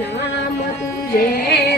નામ તુજે.